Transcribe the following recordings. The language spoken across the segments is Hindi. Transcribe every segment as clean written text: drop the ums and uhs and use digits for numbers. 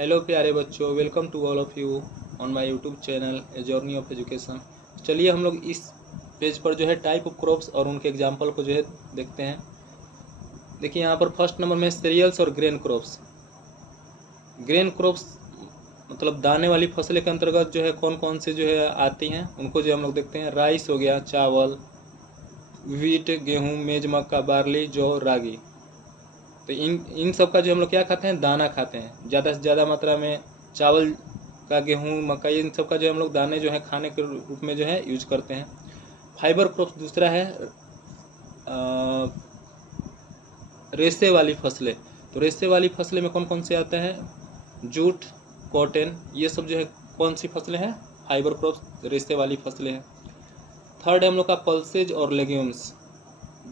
हेलो प्यारे बच्चों, welcome to all of you on my YouTube channel a journey of education. चलिए हम लोग इस पेज पर जो है टाइप ऑफ क्रॉप्स और उनके एग्जाम्पल को जो है देखते हैं। देखिए यहाँ पर फर्स्ट नंबर में सीरियल्स और ग्रेन क्रॉप्स। ग्रेन क्रॉप्स मतलब दाने वाली फसलें के अंतर्गत जो है कौन कौन से जो है आती हैं, उनको जो हम लोग देखते हैं। राइस हो गया, चावल, वीट, गेहूँ, मेज, मक्का, बार्ली, जौ, रागी। तो इन सब का जो हम लोग क्या खाते हैं, दाना खाते हैं। ज़्यादा से ज़्यादा मात्रा में चावल का, गेहूँ, मकई, इन सब का जो हम लोग दाने जो है खाने के रूप में जो है यूज करते हैं। फाइबर क्रॉप्स दूसरा है रेशे वाली फसलें। तो रेशे वाली फसलें में कौन कौन से आते हैं, जूट, कॉटन, ये सब जो है कौन सी फसलें हैं, फाइबर क्रॉप्स, रेशे वाली फसलें हैं। थर्ड है हम लोग का पल्सेज और लेग्यूम्स।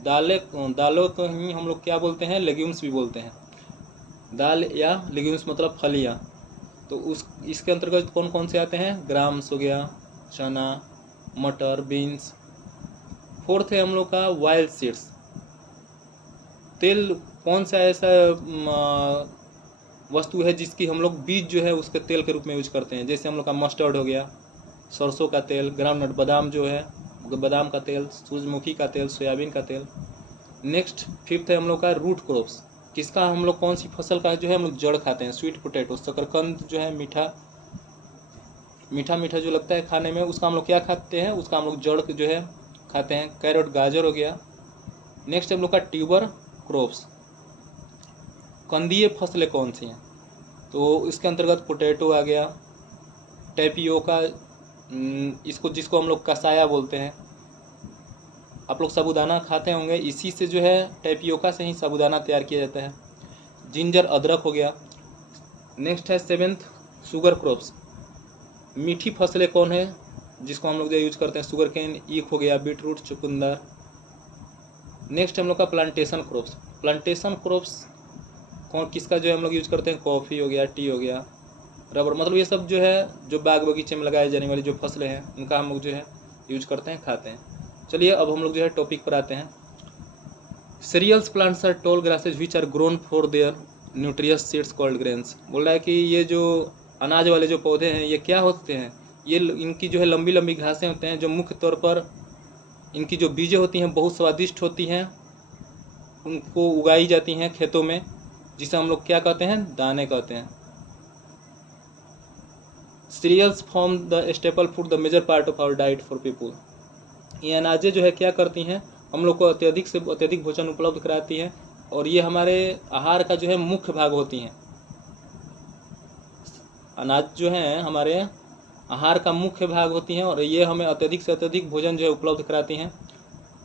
दालों को ही हम लोग क्या बोलते हैं, लेग्यूम्स भी बोलते हैं। दाल या लेग्यूम्स मतलब फलियाँ। तो उस इसके अंतर्गत कौन कौन से आते हैं, ग्राम्स हो गया, चना, मटर, बीन्स। फोर्थ है हम लोग का वाइल्ड सीड्स। तेल कौन सा ऐसा वस्तु है जिसकी हम लोग बीज जो है उसके तेल के रूप में यूज करते हैं। जैसे हम लोग का मस्टर्ड हो गया, सरसों का तेल, ग्राउंडनट, बादाम जो है बादाम का तेल, सूरजमुखी का तेल, सोयाबीन का तेल। नेक्स्ट फिफ्थ है हम लोग का रूट क्रॉप्स। किसका हम लोग कौन सी फसल का जो है हम लोग जड़ खाते हैं, स्वीट पोटैटो, शकरकंद जो है मीठा मीठा मीठा जो लगता है खाने में, उसका हम लोग क्या खाते हैं, उसका हम लोग जड़ जो है खाते हैं। कैरेट, गाजर हो गया। नेक्स्ट हम लोग का ट्यूबर क्रॉप्स, कंदीय फसलें कौन सी हैं, तो इसके अंतर्गत पोटैटो आ गया, टैपियोका, इसको जिसको हम लोग कसाया बोलते हैं। आप लोग साबूदाना खाते होंगे, इसी से जो है टैपियोका से ही साबूदाना तैयार किया जाता है। जिंजर, अदरक हो गया। नेक्स्ट है सेवेंथ शुगर क्रॉप्स। मीठी फसलें कौन है जिसको हम लोग जो यूज करते हैं, शुगर केन, ईख हो गया, बीटरूट, चुकंदर। नेक्स्ट हम लोग का प्लांटेशन क्रॉप्स। प्लांटेशन क्रॉप्स कौन किसका जो है हम लोग यूज करते हैं, कॉफ़ी हो गया, टी हो गया, रबर, मतलब ये सब जो है जो बाग बगीचे में लगाए जाने वाली जो फसलें हैं उनका हम लोग जो है यूज करते हैं, खाते हैं। चलिए अब हम लोग जो है टॉपिक पर आते हैं। Cereals plants are tall grasses which are grown for their nutritious seeds called grains. बोल रहा है कि ये जो अनाज वाले जो पौधे हैं ये क्या होते हैं, ये इनकी जो है लंबी लंबी घासें होते हैं जो मुख्य तौर पर इनकी जो बीजें होती हैं बहुत स्वादिष्ट होती हैं, उनको उगाई जाती हैं खेतों में, जिसे हम लोग क्या कहते हैं, दाने कहते हैं। Cereals form the staple food, the major part of our diet for people. ये अनाजें जो है क्या करती हैं, हम लोग को अत्यधिक से अत्यधिक भोजन उपलब्ध कराती हैं और ये हमारे आहार का जो है मुख्य भाग होती हैं। अनाज जो है हमारे आहार का मुख्य भाग होती हैं और ये हमें अत्यधिक से अत्यधिक भोजन जो है उपलब्ध कराती हैं।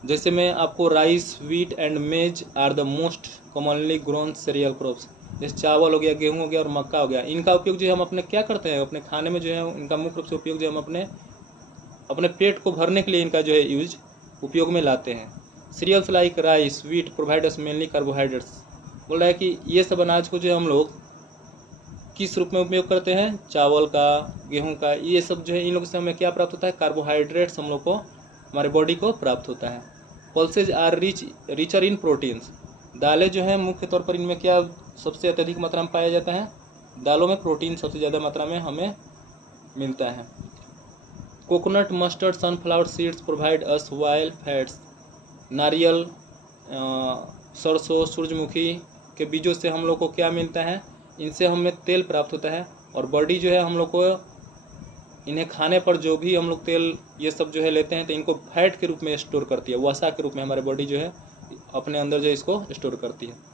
जैसे मैं आपको rice, wheat and maize are the most commonly grown cereal crops. जैसे चावल हो गया, गेहूँ हो गया और मक्का हो गया, इनका उपयोग जो है हम अपने क्या करते हैं, अपने खाने में जो है इनका मुख्य रूप से उपयोग जो हम अपने पेट को भरने के लिए इनका जो है उपयोग में लाते हैं। Cereals like rice, wheat provide us mainly carbohydrates. बोल रहा है कि ये सब अनाज को जो है हम लोग किस रूप में उपयोग करते हैं, चावल का, गेहूं का, ये सब जो है इन लोगों से हमें क्या प्राप्त होता है, कार्बोहाइड्रेट्स हम लोग को, हमारे बॉडी को प्राप्त होता है। Pulses are richer in proteins. दालें जो है मुख्य तौर पर इनमें क्या सबसे अत्यधिक मात्रा में पाया जाता है, दालों में प्रोटीन सबसे ज़्यादा मात्रा में हमें मिलता है। Coconut, mustard, sunflower seeds provide us oil fats. नारियल, सरसों, सूरजमुखी के बीजों से हम लोग को क्या मिलता है, इनसे हमें तेल प्राप्त होता है और बॉडी जो है हम लोग को इन्हें खाने पर जो भी हम लोग तेल ये सब जो है लेते हैं तो इनको फैट के रूप में स्टोर करती है, वसा के रूप में हमारे बॉडी जो है अपने अंदर जो इसको स्टोर करती है।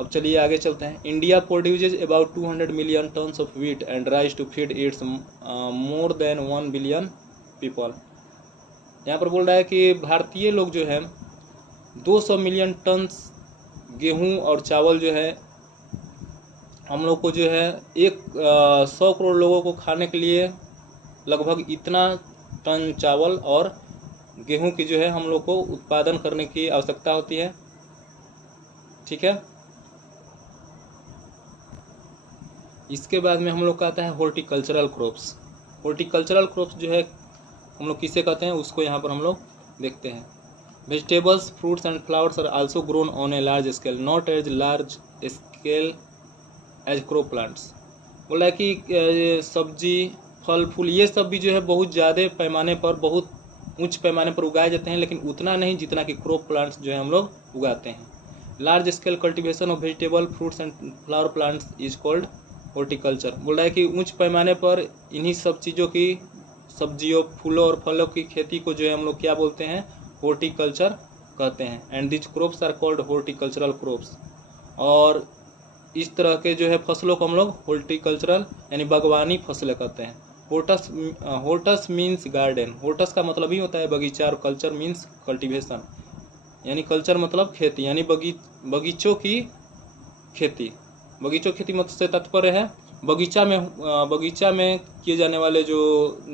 अब चलिए आगे चलते हैं। India produces about 200 million tons of wheat and rice to feed its more than 1 billion people. यहाँ पर बोल रहा है कि भारतीय लोग जो है 200 मिलियन टन गेहूँ और चावल जो है हम लोग को जो है 100 करोड़ लोगों को खाने के लिए लगभग इतना टन चावल और गेहूं की जो है हम लोग को उत्पादन करने की आवश्यकता होती है। ठीक है, इसके बाद में हम लोग का आता है हॉर्टिकल्चरल क्रॉप्स। हॉर्टिकल्चरल क्रॉप्स जो है हम लोग किसे कहते हैं उसको यहाँ पर हम लोग देखते हैं। Vegetables, fruits and flowers are also grown on a large scale, not as large scale as crop plants. बोला है कि सब्जी फल फूल ये सब भी जो है बहुत ज़्यादा पैमाने पर, बहुत उच्च पैमाने पर उगाए जाते हैं, लेकिन उतना नहीं जितना कि क्रॉप प्लांट्स जो है हम लोग उगाते हैं। Large scale cultivation of vegetable fruits and flower plants is called horticulture. बोल रहा है कि उच्च पैमाने पर इन्हीं सब चीज़ों की, सब्जियों फूलों और फलों की खेती को जो है हम लोग क्या बोलते हैं, हॉर्टिकल्चर कहते हैं। And these crops are called horticultural crops. और इस तरह के जो है फसलों को हम लोग हॉर्टिकल्चरल यानी बागवानी फसलें कहते हैं। होर्टस मीन्स गार्डन। होर्टस का मतलब ही होता है बगीचा, और कल्चर मीन्स कल्टीवेशन, यानी कल्चर मतलब खेती, यानी बगीचों की खेती। बगीचों की खेती मतलब से तात्पर्य है बगीचा में किए जाने वाले जो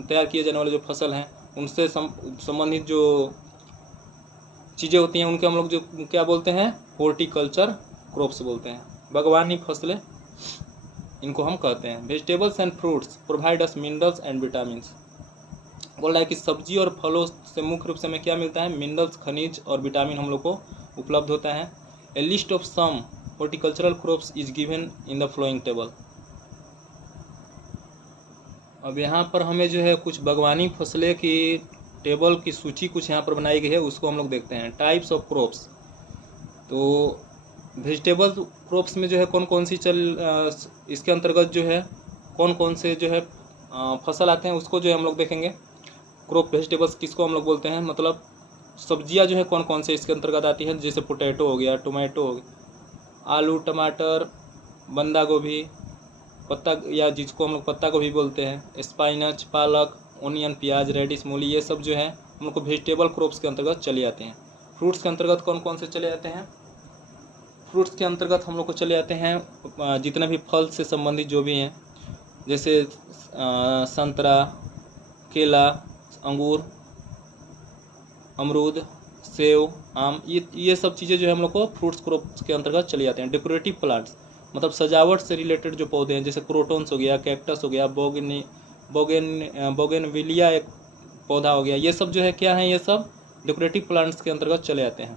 तैयार किए जाने वाले जो फसल हैं, उनसे संबंधित जो चीज़ें होती हैं, उनके हम लोग जो क्या बोलते हैं, हॉर्टिकल्चर क्रॉप्स बोलते हैं, बागवानी फसलें इनको हम कहते हैं। Vegetables and fruits provide us minerals and vitamins. बोल रहा है कि सब्जी और फलों से मुख्य रूप से हमें क्या मिलता है, मिनरल्स, खनिज और विटामिन हम लोग को उपलब्ध होता है। A list of some horticultural crops is given in the flowing table. अब यहाँ पर हमें जो है कुछ बागवानी फसलें की टेबल की सूची कुछ यहाँ पर बनाई गई है, उसको हम लोग देखते हैं। टाइप्स ऑफ क्रॉप्स, तो वेजिटेबल क्रॉप्स में जो है कौन कौन सी इसके अंतर्गत जो है कौन कौन से जो है फसल आते हैं, उसको जो है हम लोग देखेंगे। क्रॉप वेजिटेबल्स किसको हम लोग बोलते हैं, मतलब सब्जियां जो है कौन कौन से इसके अंतर्गत आती हैं, जैसे पोटैटो हो गया, टोमेटो हो गया, आलू, टमाटर, बंदा गोभी, पत्ता या जिसको हम लोग पत्ता गोभी बोलते हैं, स्पाइनच, पालक, ओनियन, प्याज, रेडिश, मूली, ये सब जो है हम लोग को वेजिटेबल क्रॉप्स के अंतर्गत चले आते हैं। फ्रूट्स के अंतर्गत कौन कौन से चले आते हैं, फ्रूट्स के अंतर्गत हम लोग को चले आते हैं जितने भी फल से संबंधित जो भी हैं, जैसे संतरा, केला, अंगूर, अमरूद, सेव, आम, ये सब चीज़ें जो है हम लोग को फ्रूट्स क्रॉप्स के अंतर्गत चले जाते हैं। डेकोरेटिव प्लांट्स मतलब सजावट से रिलेटेड जो पौधे हैं, जैसे क्रोटोन्स हो गया, कैक्टस हो गया, बोगेनविलिया एक पौधा हो गया, ये सब जो है क्या है, ये सब डेकोरेटिव प्लांट्स के अंतर्गत चले आते हैं।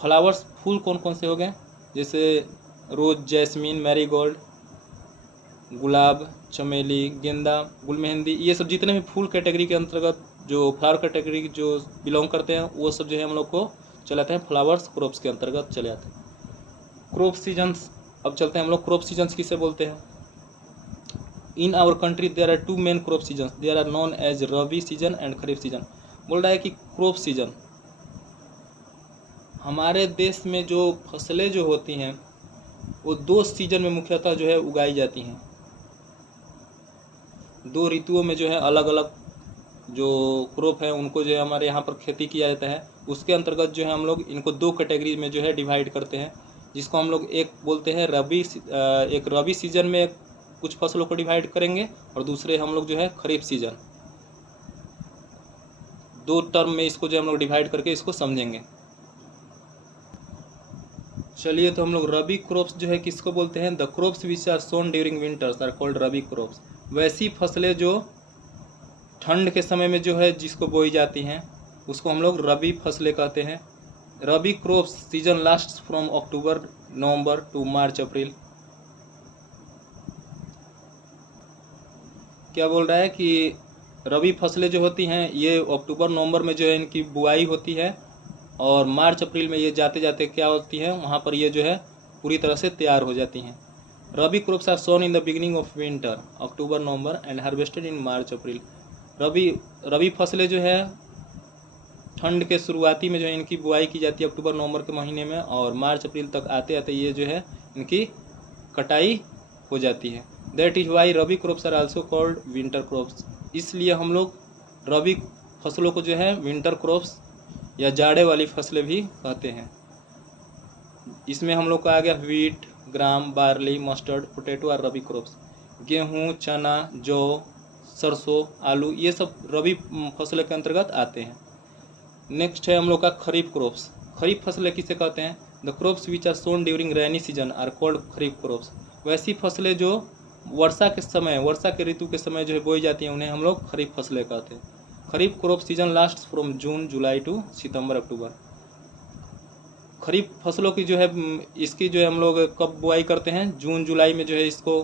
फ्लावर्स, फूल कौन कौन से हो गए, जैसे रोज, जैस्मीन, मैरीगोल्ड, गुलाब, चमेली, गेंदा, गुलमेहंदी, ये सब जितने भी फूल कैटेगरी के अंतर्गत जो फ्लावर कैटेगरी जो बिलोंग करते हैं, वो सब जो है हम लोग को चलाते हैं फ्लावर्स क्रॉप्स के अंतर्गत चले आते हैं। क्रॉप सीजन्स, अब चलते हैं हम लोग क्रॉप सीजन्स किसे बोलते हैं। In our country there are two main crop seasons, there are known as rabi season and kharif season. बोल रहा है कि क्रॉप सीजन, हमारे देश में जो फसलें जो होती हैं वो दो सीजन में मुख्यतः जो है उगाई जाती हैं। दो ऋतुओं में जो है अलग अलग जो क्रॉप है उनको जो है हमारे यहाँ पर खेती किया जाता है। उसके अंतर्गत जो है हम लोग इनको दो कैटेगरी में जो है डिवाइड करते हैं, जिसको हम लोग एक बोलते हैं एक रबी सीजन में कुछ फसलों को डिवाइड करेंगे, और दूसरे हम लोग जो है खरीफ सीजन। दो टर्म में इसको जो हम लोग डिवाइड करके इसको समझेंगे। चलिए, तो हम लोग रबी क्रॉप्स जो है किसको बोलते हैं, the crops which are sown during winters are called rabi crops. वैसी फसलें जो ठंड के समय में जो है जिसको बोई जाती हैं उसको हम लोग रबी फसलें कहते हैं। Rabi crops season lasts from October November to March April. क्या बोल रहा है कि रबी फसलें जो होती हैं ये अक्टूबर नवंबर में जो है इनकी बुआई होती है, और मार्च अप्रैल में ये जाते जाते क्या होती है, वहाँ पर ये जो है पूरी तरह से तैयार हो जाती हैं। Rabi crops are sown in the beginning of winter October November and harvested in March April. Rabi फसलें जो है ठंड के शुरुआती में जो है इनकी बुआई की जाती है अक्टूबर नवंबर के महीने में, और मार्च अप्रैल तक आते आते ये जो है इनकी कटाई हो जाती है। That is why rabi crops are also called winter crops. इसलिए हम लोग रबी फसलों को जो है विंटर क्रॉप्स या जाड़े वाली फसलें भी कहते हैं। इसमें हम लोग का आ गया व्हीट, ग्राम, बार्ली, मस्टर्ड, पोटैटो और रबी क्रॉप्स। गेहूँ, चना, जौ, सरसों, आलू, ये सब रबी फसलों के अंतर्गत आते हैं। नेक्स्ट है हम लोग का खरीफ क्रॉप्स। खरीफ फसलें किसे कहते हैं, the crops which are sown during rainy season are called kharif crops. वैसी फसलें जो वर्षा के ऋतु के समय जो है बोई जाती हैं उन्हें हम लोग खरीफ फसलें कहते हैं। Kharif crop season last from June July to September October. Kharif फसलों की जो है इसकी जो है हम लोग कब बुआई करते हैं, जून जुलाई में जो है इसको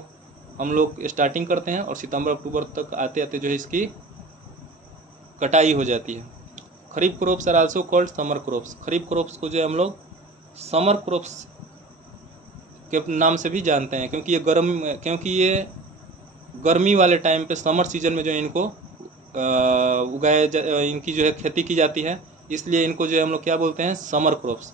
हम लोग स्टार्टिंग करते हैं और सितंबर अक्टूबर तक आते आते जो है इसकी कटाई हो जाती है। Kharif crops are also called summer crops. Kharif crops को जो है हम लोग समर क्रॉप्स के नाम से भी जानते हैं, क्योंकि ये गर्मी वाले टाइम पे समर सीजन में जो है इनको इनकी जो है खेती की जाती है, इसलिए इनको जो है हम लोग क्या बोलते हैं, समर क्रॉप्स।